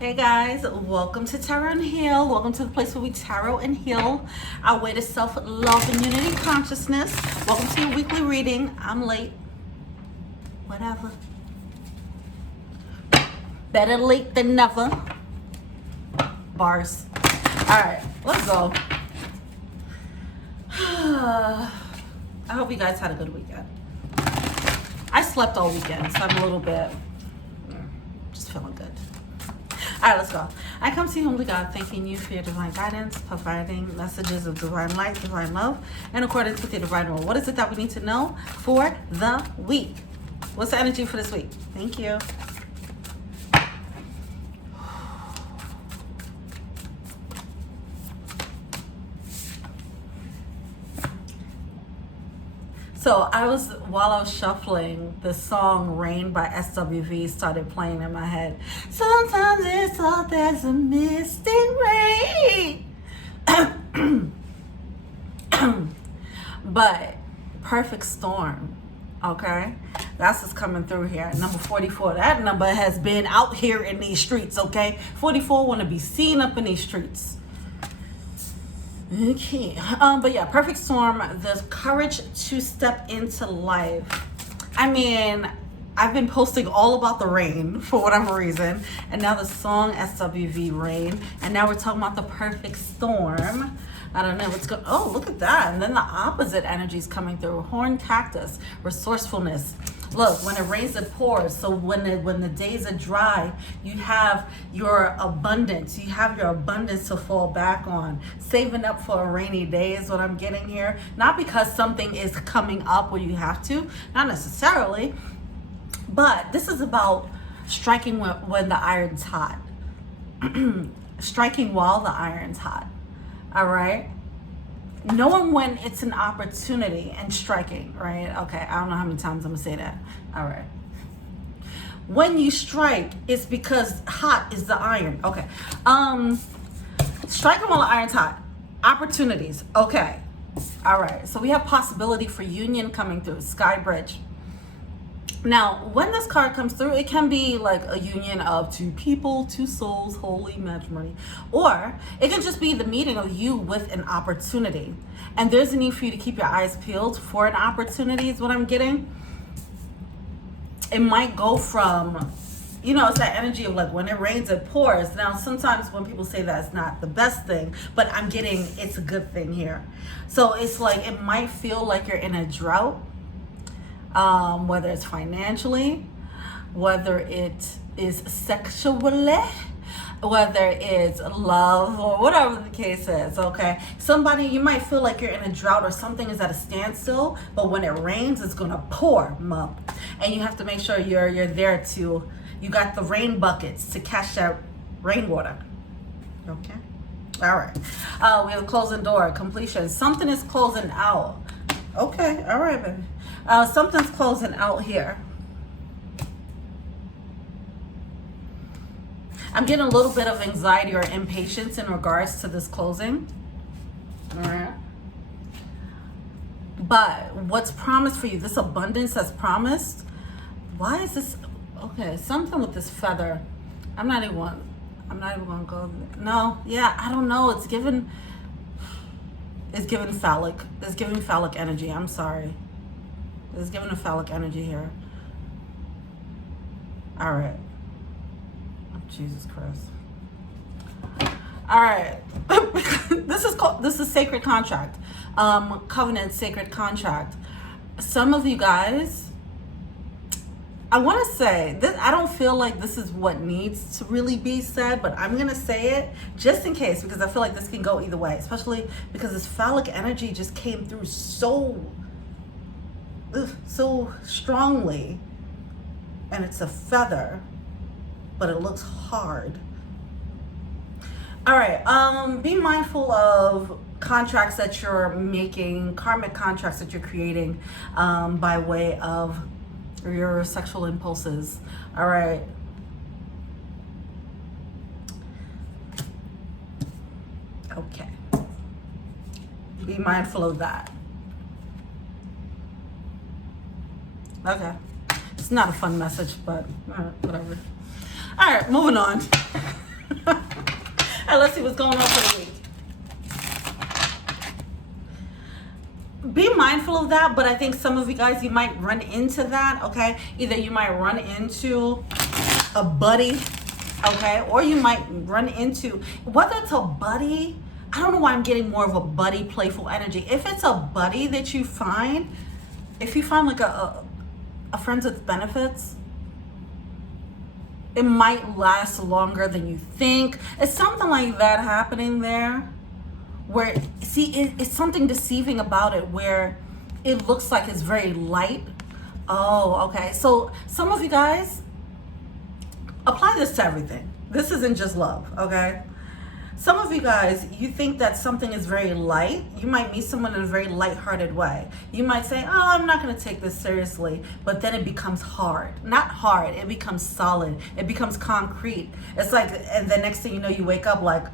Hey guys, welcome to Tarot and Heal. Welcome to the place where we tarot and heal our way to self-love and unity consciousness. Welcome to your weekly reading. I'm late. Whatever. Better late than never. Bars. Alright, let's go. I hope you guys had a good weekend. I slept all weekend, so I'm a little bit just feeling good. All right, let's go. I come to you, Holy God, thanking you for your divine guidance, providing messages of divine light, divine love, in accordance with your divine will. What is it that we need to know for the week? What's the energy for this week? Thank you. So while I was shuffling, the song Rain by SWV started playing in my head. Sometimes it's all there's a mystic rain. But Perfect Storm, okay? That's what's coming through here. Number 44, that number has been out here in these streets, okay? 44 want to be seen up in these streets. Okay, but yeah, Perfect Storm, the courage to step into life. I mean, I've been posting all about the rain for whatever reason, and now the song SWV Rain, and now we're talking about the perfect storm. I don't know what's going. Oh, look at that! And then the opposite energy is coming through. Horn cactus, resourcefulness. Look, when it rains, it pours. So when the days are dry, you have your abundance. You have your abundance to fall back on. Saving up for a rainy day is what I'm getting here. Not because something is coming up where you have to, not necessarily, but this is about striking when the iron's hot. Striking while the iron's hot. All right? Knowing when it's an opportunity and striking, right? Okay, I don't know how many times I'm gonna say that. All right. When you strike, it's because hot is the iron. Okay. Striking while the iron's hot. Opportunities. Okay. All right. So we have possibility for union coming through. Sky Bridge. Now, when this card comes through, it can be like a union of two people, two souls, holy matrimony. Or it can just be the meeting of you with an opportunity. And there's a need for you to keep your eyes peeled for an opportunity is what I'm getting. It might go from, it's that energy of like when it rains, it pours. Now, sometimes when people say that, it's not the best thing, but I'm getting it's a good thing here. So it's like it might feel like you're in a drought. Whether it's financially, whether it is sexually, whether it's love, or whatever the case is, okay? Somebody, you might feel like you're in a drought or something is at a standstill, but when it rains, it's gonna pour, mom. And you have to make sure you're there you got the rain buckets to catch that rainwater, okay? All right, we have a closing door, completion. Something is closing out. Okay, all right, baby. Something's closing out here. I'm getting a little bit of anxiety or impatience in regards to this closing. All right. But what's promised for you, this abundance that's promised, why is this? Okay, something with this feather. I'm not even gonna go. No, yeah, I don't know. It's giving phallic. It's giving phallic energy. I'm sorry. It's giving a phallic energy here. All right. Oh, Jesus Christ. All right. This is sacred contract. Covenant, sacred contract. Some of you guys, I want to say this. I don't feel like this is what needs to really be said, but I'm gonna say it just in case because I feel like this can go either way, especially because this phallic energy just came through so strongly, and it's a feather, but it looks hard. All right. Be mindful of contracts that you're making, karmic contracts that you're creating, by way of your sexual impulses. All right. Okay. Be mindful of that. Okay. It's not a fun message, but whatever. All right, moving on. right, let's see what's going on for the week. Be mindful of that, but I think some of you guys, you might run into that, okay? Either you might run into a buddy, okay? Or you might run into, whether it's a buddy, I don't know why I'm getting more of a buddy playful energy. If it's a buddy that you find, if you find like a friends with benefits, it might last longer than you think. It's something like that happening there. Where, see, it's something deceiving about it where it looks like it's very light. Oh, okay. So some of you guys, apply this to everything. This isn't just love, okay? Some of you guys, you think that something is very light. You might meet someone in a very lighthearted way. You might say, oh, I'm not going to take this seriously. But then it becomes hard. Not hard. It becomes solid. It becomes concrete. It's like, and the next thing you know, you wake up like,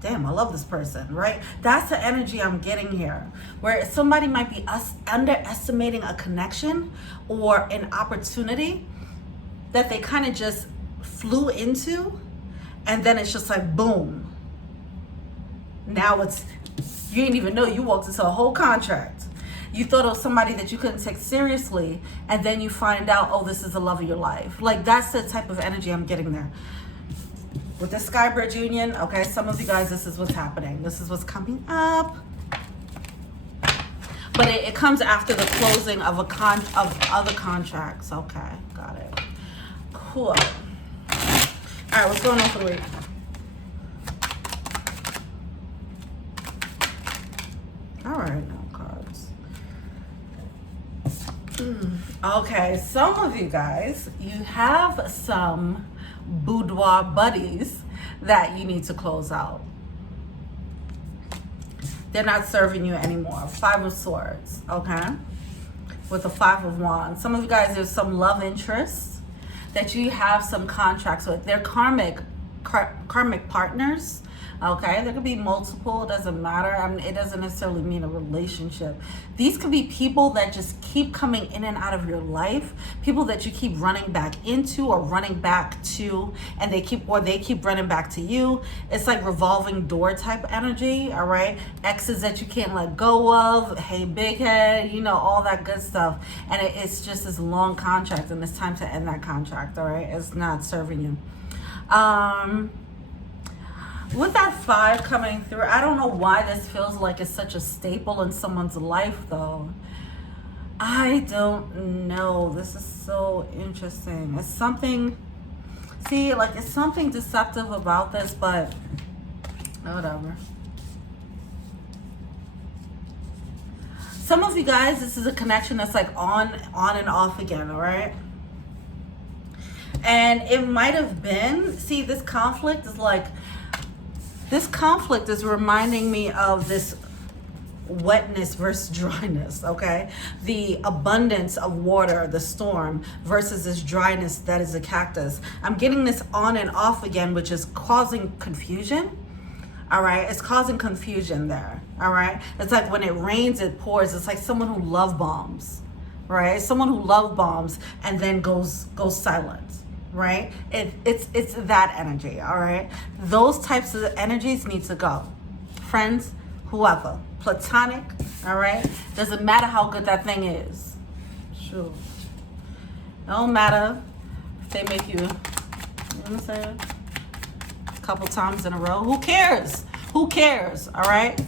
damn, I love this person, right? That's the energy I'm getting here, where somebody might be underestimating a connection or an opportunity that they kind of just flew into, and then it's just like, boom. Now it's, you didn't even know you walked into a whole contract. You thought it was somebody that you couldn't take seriously, and then you find out, oh, this is the love of your life. Like, that's the type of energy I'm getting there. With the Sky Bridge Union, okay, some of you guys, this is what's happening. This is what's coming up. But it comes after the closing of other contracts. Okay, got it. Cool. All right, what's going on for the week? All right, no cards. Okay, some of you guys, you have some boudoir buddies that you need to close out. They're not serving you anymore. 5 of Swords, okay? With the 5 of Wands. Some of you guys, there's some love interests that you have some contracts with. They're karmic partners. Okay, there could be multiple, it doesn't matter. I mean, it doesn't necessarily mean a relationship. These could be people that just keep coming in and out of your life, people that you keep running back into or running back to, and they keep running back to you. It's like revolving door type energy, all right? Exes that you can't let go of, hey, big head, you know, all that good stuff. And it's just this long contract, and it's time to end that contract, all right? It's not serving you. With that 5 coming through, I don't know why this feels like it's such a staple in someone's life, though. I don't know. This is so interesting. It's something, see, like it's something deceptive about this, but whatever. Some of you guys, this is a connection that's like on and off again, all right? And it might have been, see, this conflict is like, this conflict is reminding me of this wetness versus dryness, okay? The abundance of water, the storm, versus this dryness that is a cactus. I'm getting this on and off again, which is causing confusion, all right? It's causing confusion there, all right? It's like when it rains, it pours. It's like someone who love bombs, right? Someone who love bombs and then goes silent. Right? It's that energy, all right? Those types of energies need to go. Friends, whoever, platonic, all right? Doesn't matter how good that thing is. Sure. Don't matter if they make you know what I'm saying? A couple times in a row. Who cares? Who cares, all right?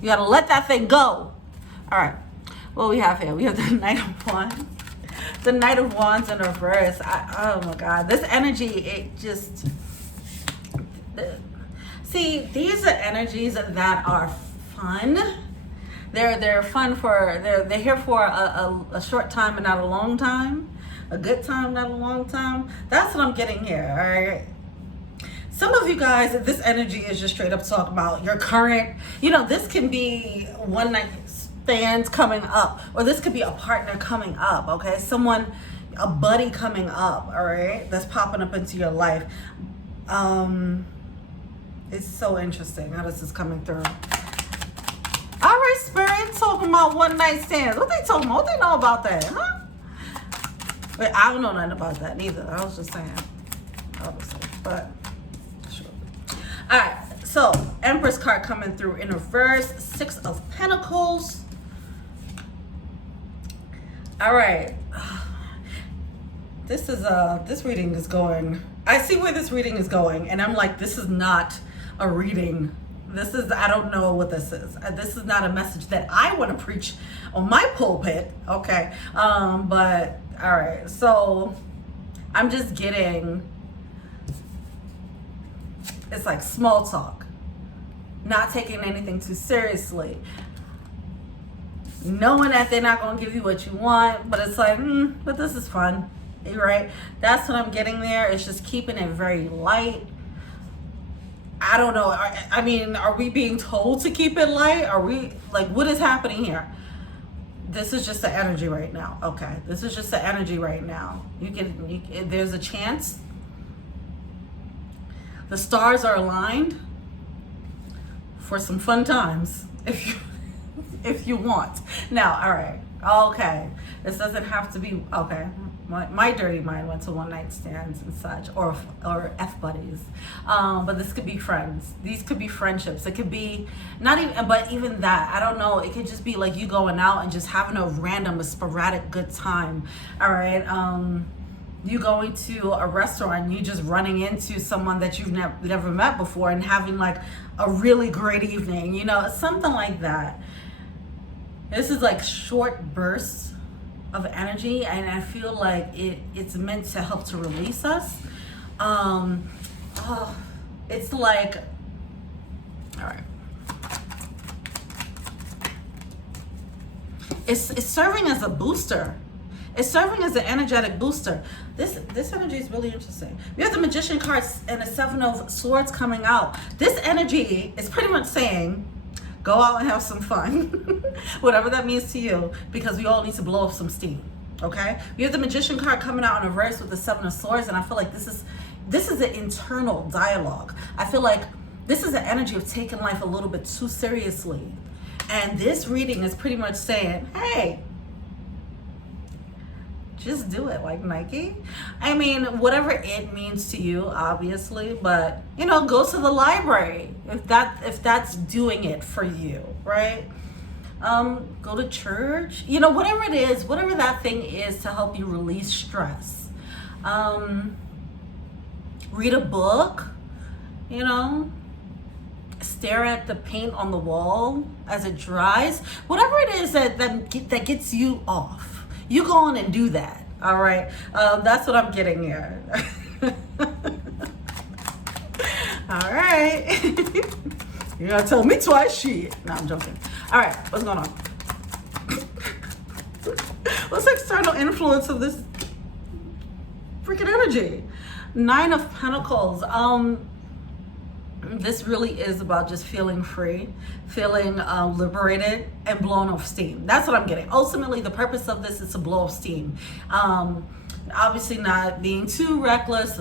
You gotta let that thing go. All right, what we have here? We have the Knight of Wands. The Knight of Wands in reverse. Oh my God, this energy, it just, see, these are energies that are fun. They're fun for, they're here for a short time and not a long time. A good time, not a long time. That's what I'm getting here, all right? Some of you guys, this energy is just straight up talking about your current, you know, this can be one night stands coming up, or this could be a partner coming up, okay? Someone, a buddy coming up, all right? That's popping up into your life. It's so interesting how this is coming through. All right, Spirit, talking about one night stands. What they talking about? What they know about that, huh? Wait, I don't know nothing about that neither. I was just saying, obviously, but sure. All right. So Empress card coming through in reverse. 6 of Pentacles. All right. This reading is going, I see where this reading is going, and I'm like, this is not a reading. This is, I don't know what this is. This is not a message that I want to preach on my pulpit. Okay. But all right. So I'm just getting, it's like small talk, not taking anything too seriously, knowing that they're not going to give you what you want, but it's like, but this is fun, right? That's what I'm getting there. It's just keeping it very light. I don't know. I mean, are we being told to keep it light? Are we, like, what is happening here? This is just the energy right now. Okay. This is just the energy right now. There's a chance. The stars are aligned for some fun times if you want. Now, all right. Okay. This doesn't have to be, okay. My dirty mind went to one night stands and such, or F buddies. But this could be friends. These could be friendships. It could be not even, but even that, I don't know. It could just be like you going out and just having a sporadic good time. All right. You going to a restaurant, you just running into someone that you've never met before and having like a really great evening, you know, something like that. This is like short bursts of energy, and I feel like it's meant to help to release us. It's like, all right. It's serving as a booster. It's serving as an energetic booster. This energy is really interesting. We have the Magician cards and the 7 of Swords coming out. This energy is pretty much saying, go out and have some fun, whatever that means to you, because we all need to blow up some steam, okay? We have the Magician card coming out in reverse with the 7 of Swords, and I feel like this is an internal dialogue. I feel like this is the energy of taking life a little bit too seriously. And this reading is pretty much saying, hey, just do it, like Nike. I mean, whatever it means to you, obviously, but you know, go to the library if that's doing it for you, right? Go to church, you know, whatever it is, whatever that thing is to help you release stress. Read a book, you know, stare at the paint on the wall as it dries. Whatever it is that gets you off. You go on and do that, all right? That's what I'm getting here. All right. You're gonna tell me twice, shit. No, I'm joking. All right, what's going on? What's the external influence of this freaking energy? 9 of Pentacles. This really is about just feeling free, feeling liberated, and blown off steam. That's what I'm getting. Ultimately, the purpose of this is to blow off steam. Obviously not being too reckless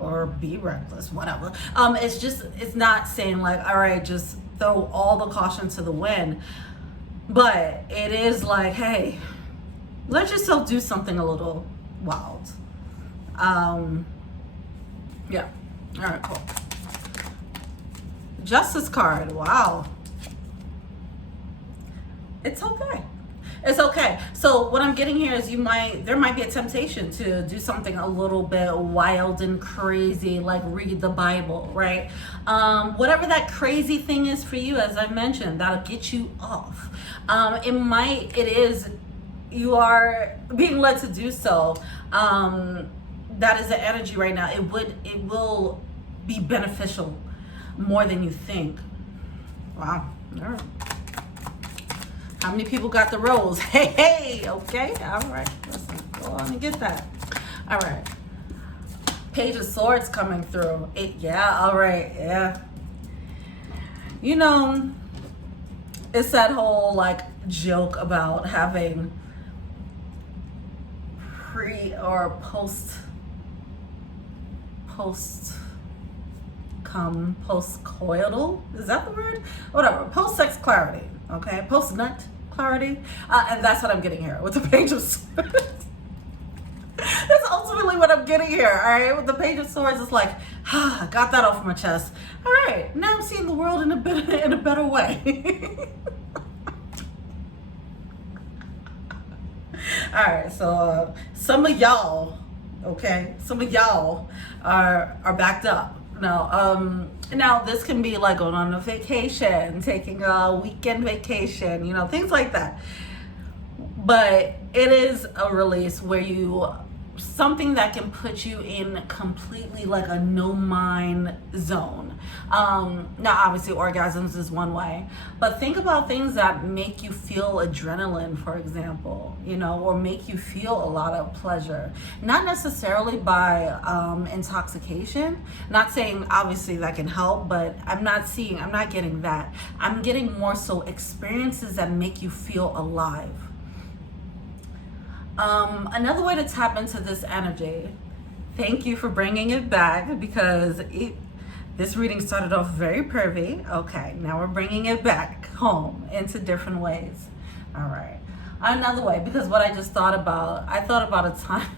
or be reckless, whatever. It's not saying like, all right, just throw all the caution to the wind. But it is like, hey, let yourself do something a little wild. Yeah. All right, cool. Justice card. Wow. It's okay. It's okay. So what I'm getting here is there might be a temptation to do something a little bit wild and crazy, like read the Bible, right? Whatever that crazy thing is for you, as I mentioned, that'll get you off. You are being led to do so. That is the energy right now. It will be beneficial more than you think. Wow. All right. How many people got the rose? Hey, okay. All right. Listen, go on and get that. All right. Page of Swords coming through. All right. Yeah. You know, it's that whole like joke about having pre or post-coital, is that the word? Whatever, post-sex clarity, okay? Post-nut clarity, and that's what I'm getting here with the Page of Swords. That's ultimately what I'm getting here, all right? With the Page of Swords, it's like, Got that off my chest. All right, now I'm seeing the world in a better way. All right, so some of y'all, okay, some of y'all are backed up. Now this can be like going on a vacation, taking a weekend vacation, you know, things like that. But it is a release where something that can put you in completely like a no mind zone. Now obviously orgasms is one way, but think about things that make you feel adrenaline, for example, you know, or make you feel a lot of pleasure, not necessarily by intoxication. Not saying obviously that can help, but I'm not getting that. I'm getting more so experiences that make you feel alive. Another way to tap into this energy, thank you for bringing it back, because this reading started off very pervy. Okay, now we're bringing it back home into different ways. All right, another way, because what I just thought about, I thought about a time.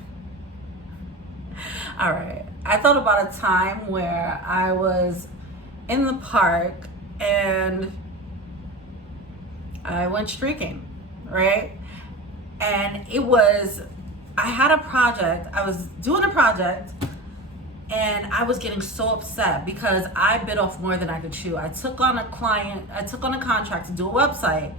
All right, I thought about a time where I was in the park and I went streaking, right? And I had a project, I was doing a project, and I was getting so upset because I bit off more than I could chew. I took on a contract to do a website,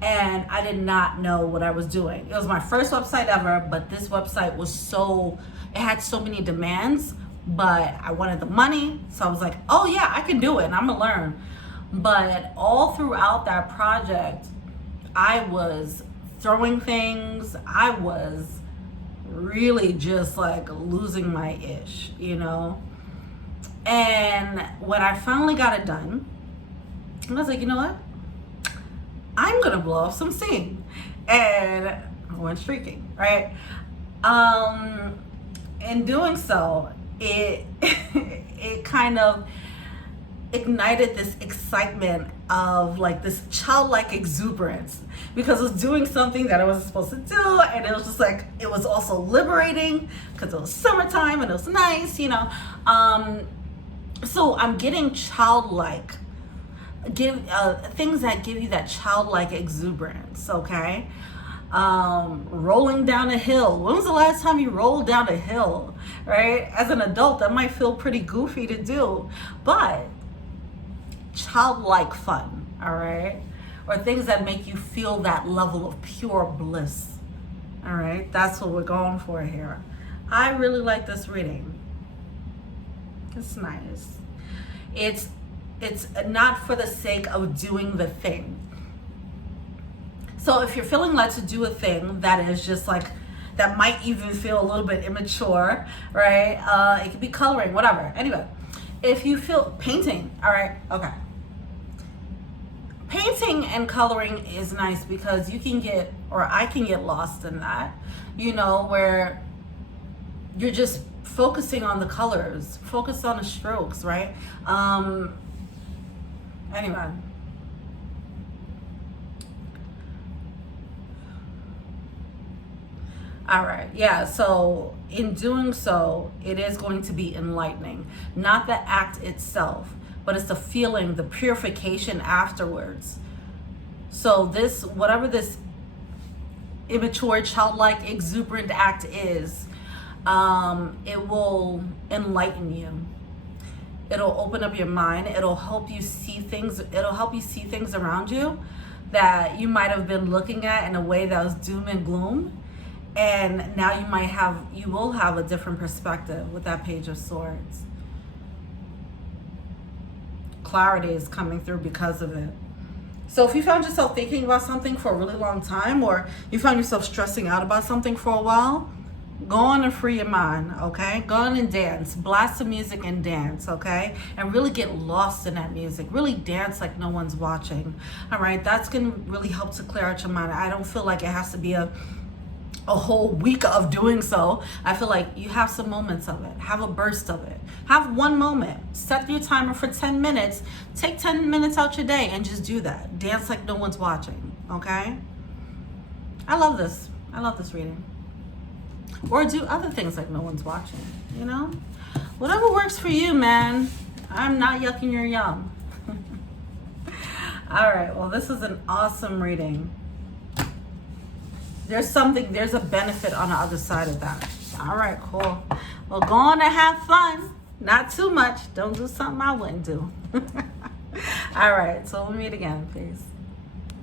and I did not know what I was doing. It was my first website ever, but this website it had so many demands, but I wanted the money, so I was like, oh yeah, I can do it, and I'm gonna learn. But all throughout that project, I was throwing things. I was really just like losing my ish, you know? And when I finally got it done, I was like, you know what? I'm gonna blow off some steam. And I went streaking, right? In doing so, it it kind of ignited this excitement of like this childlike exuberance, because I was doing something that I wasn't supposed to do, and it was just like, it was also liberating because it was summertime and it was nice, you know. So I'm getting childlike, things that give you that childlike exuberance, okay? Rolling down a hill. When was the last time you rolled down a hill, right? As an adult, that might feel pretty goofy to do, but childlike fun, all right? Or things that make you feel that level of pure bliss, all right? That's what we're going for here. I really like this reading. It's nice. It's not for the sake of doing the thing. So if you're feeling led to do a thing that is just like, that might even feel a little bit immature, right? It could be coloring, whatever. Anyway, if you feel painting, all right, okay. Painting and coloring is nice because you can get, or I can get lost in that, you know, where you're just focusing on the colors, focus on the strokes, right? Anyway. All right, yeah, so in doing so, it is going to be enlightening. Not the act itself, but it's the feeling, the purification afterwards. So this, whatever this immature, childlike, exuberant act is, it will enlighten you. It'll open up your mind. It'll help you see things. It'll help you see things around you that you might have been looking at in a way that was doom and gloom. And now you will have a different perspective with that Page of Swords. Clarity is coming through because of it. So if you found yourself thinking about something for a really long time, or you found yourself stressing out about something for a while, go on and free your mind, okay? Go on and dance, blast some music and dance, okay? And really get lost in that music. Really dance like no one's watching, all right? That's gonna really help to clear out your mind. I don't feel like it has to be a whole week of doing so. I feel like you have some moments of it. Have a burst of it. Have one moment. Set your timer for 10 minutes. Take 10 minutes out your day and just do that. Dance like no one's watching, okay? I love this. I love this reading. Or do other things like no one's watching, you know? Whatever works for you, man. I'm not yucking your yum. All right, well, this is an awesome reading. There's a benefit on the other side of that. All right, cool. Well, go on and have fun. Not too much. Don't do something I wouldn't do. All right, so we'll meet again. Peace.